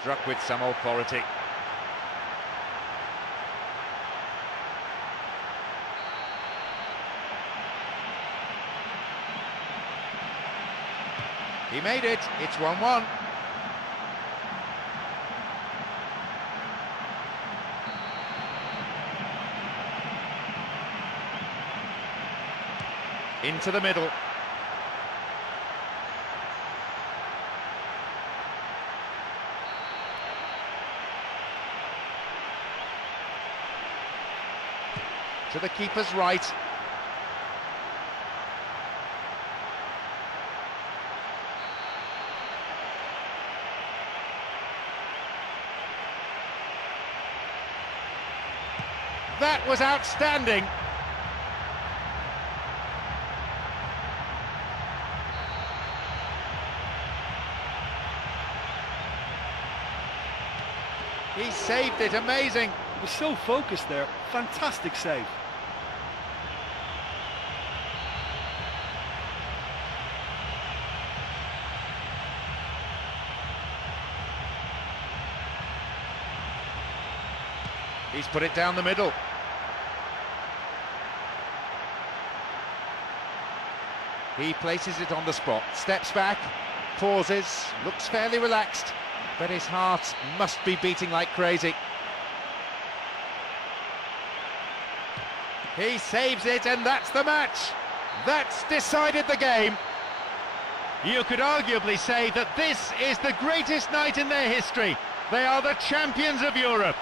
Struck with some authority. He made it, it's 1-1. Into the middle. To the keeper's right. That was outstanding. He saved it, amazing. He was so focused there, fantastic save. He's put it down the middle. He places it on the spot, steps back, pauses, looks fairly relaxed, but his heart must be beating like crazy. He saves it, and that's the match. That's decided the game. You could arguably say that this is the greatest night in their history. They are the champions of Europe.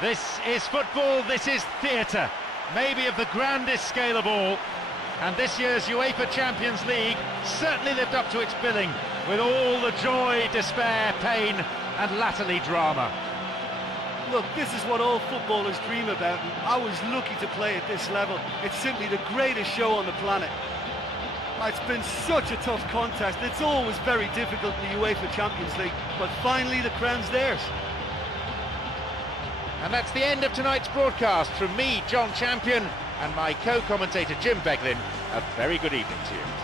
This is football, this is theatre, maybe of the grandest scale of all. And this year's UEFA Champions League certainly lived up to its billing, with all the joy, despair, pain and latterly drama. Look, this is what all footballers dream about, and I was lucky to play at this level. It's simply the greatest show on the planet. It's been such a tough contest. It's always very difficult in the UEFA Champions League, but finally the crown's theirs. And that's the end of tonight's broadcast. From me, John Champion, and my co-commentator Jim Beglin, a very good evening to you.